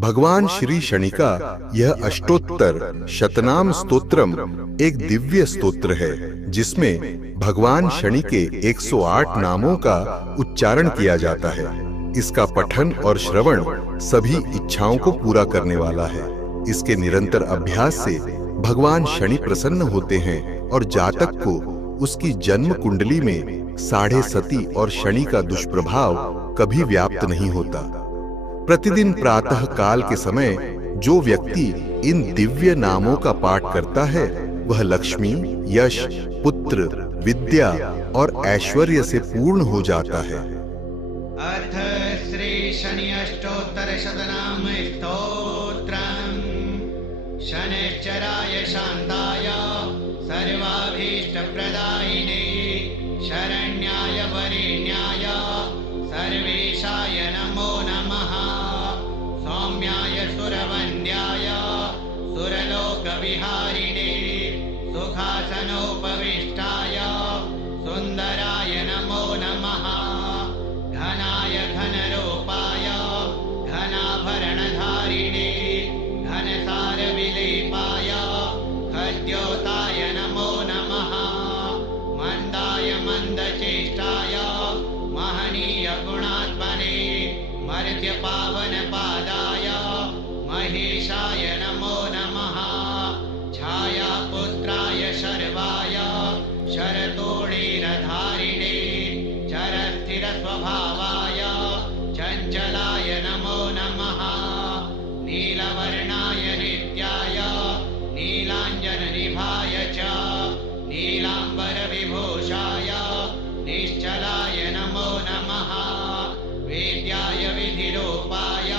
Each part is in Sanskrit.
भगवान श्री शनि का यह अष्टोत्तर शतनाम स्तोत्रम एक दिव्य स्तोत्र है, जिसमें भगवान शनि के 108 नामों का उच्चारण किया जाता है। इसका पठन और श्रवण सभी इच्छाओं को पूरा करने वाला है। इसके निरंतर अभ्यास से भगवान शनि प्रसन्न होते हैं और जातक को उसकी जन्म कुंडली में साढ़े सती और शनि का दुष्प्रभाव कभी व्याप्त नहीं होता। प्रतिदिन प्रातः काल के समय जो व्यक्ति इन दिव्य नामों का पाठ करता है, वह लक्ष्मी, यश, पुत्र, विद्या और ऐश्वर्य से पूर्ण हो जाता है। अथ श्री शनि अष्टोत्तर शतनाम स्तोत्रम्। शनैश्चराय शान्ताय सर्वाभीष्ट प्रदायिने शरण्याय वरेण्याय सर्वेशाय नमो नमः। सौम्याय सुरवन्द्याय सुरलोकविहारिणे सुखासनोपविष्टाय सुन्दराय नमो नमः। घनाय घनरूपाय घनाभरणधारिणे घनसारविलेपाय खद्योताय नमो नमः। मन्दाय मन्दचेष्टाय महनीय गुणात्मने मर्त्यपावनपादाय महेशाय नमो नमः। छायापुत्राय शर्वाय शरतोणीरधारिणे चरस्थिरस्वभावाय चञ्चलाय नमो नमः। नीलवर्णाय नित्याय नीलाञ्जननिभाय च नीलाम्बरविभूषाय निश्चलाय नमो नमः। वेद्याय विधिरूपाय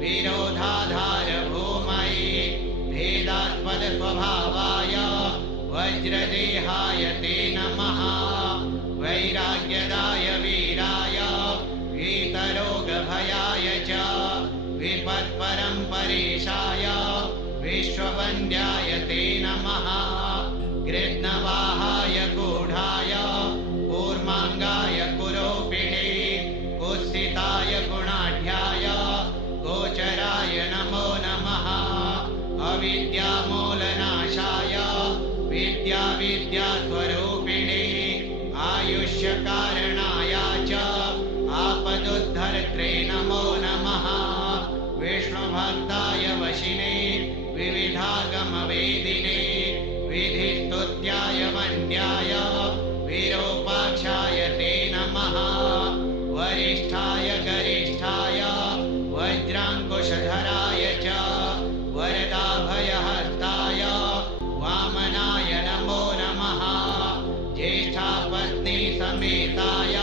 विरोधाधारभूमये भेदास्पदस्वभावाय वज्रदेहाय ते नमः। वैराग्यदाय वीराय वीतरोगभयाय च विपत्परम्परेशाय विश्ववन्द्याय ते नमः। कृत्स्नवाहाय गूढाय कूर्माङ्गाय कुरूपिणे कुत्सिताय गुणाढ्याय गोचराय नमो नमः। अविद्यामूलनाशाय विद्यास्वरूपिणे आयुष्यकारणाय च आपदुद्धर्त्रे नमो नमः। विष्णुभक्ताय वशिने विविधागमवेदिने विधिस्तुत्याय वन्द्याय विरूपाक्षाय ते नमः। वरिष्ठाय गरिष्ठाय वज्राङ्कुशधराय च वरदाभयहस्ताय वामनाय नमो नमः। ज्येष्ठापत्नी समेताय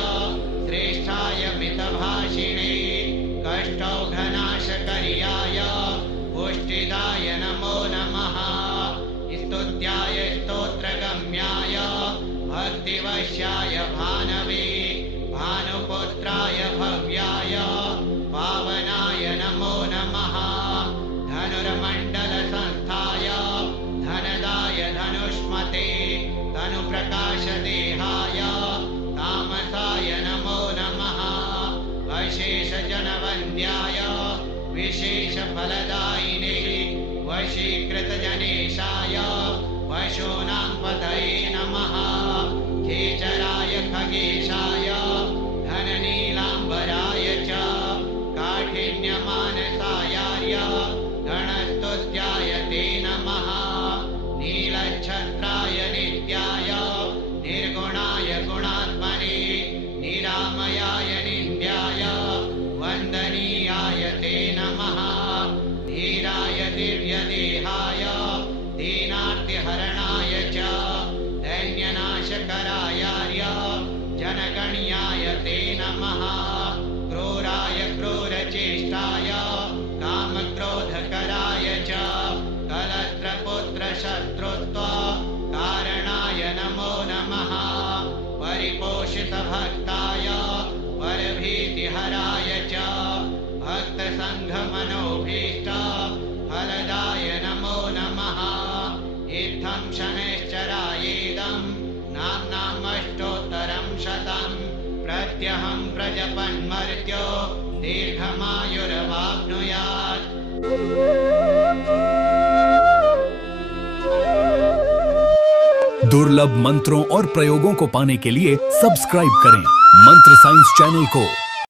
श्रेष्ठाय मितभाषिणे कष्टौघनाशकर्याय पुष्टिदाय नमो नमः। स्तुत्याय स्तोत्रगम्याय भक्तिवश्याय भानवे भानुपुत्राय भव्याय पावनाय नमो नमः। धनुर्मण्डलसंस्थाय धनदाय धनुष्मते तनुप्रकाशदेहाय तामसाय नमो नमः। अशेषजनवन्द्याय विशेषफलदायिने वशीकृतजनेशाय पशूनां पतये नमः। खेचराय खगेशाय धननीलाम्बराय च काठिन्यमानसायार्य गणस्तुत्याय ते नमः। नीलच्छत्राय नित्याय निर्गुणाय गुणात्मने निरामयाय निन्द्याय वन्दनीयाय ते नमः। धीराय दिव्यदेहाय दीनार्तिहरणाय च दैन्यनाशकरायार्य जनगण्याय ते नमः। क्रूराय क्रूरचेष्टाय कामक्रोधकराय च कलत्रपुत्रशत्रुत्व कारणाय नमो नमः। परिपोषितभक्ताय परभीतिहराय च भक्तसङ्घमनोभीष्ट फलदाय नमो नमः। इत्थं शनैश्चरायेदं नाम्नामष्टोत्तरं शतं प्रत्यहं प्रजपन्मर्त्यो दीर्घमायुर्वाप्नुयात्। दुर्लभ मंत्रों और प्रयोगों को पाने के लिए सब्सक्राइब करें मंत्र साइंस चैनल को।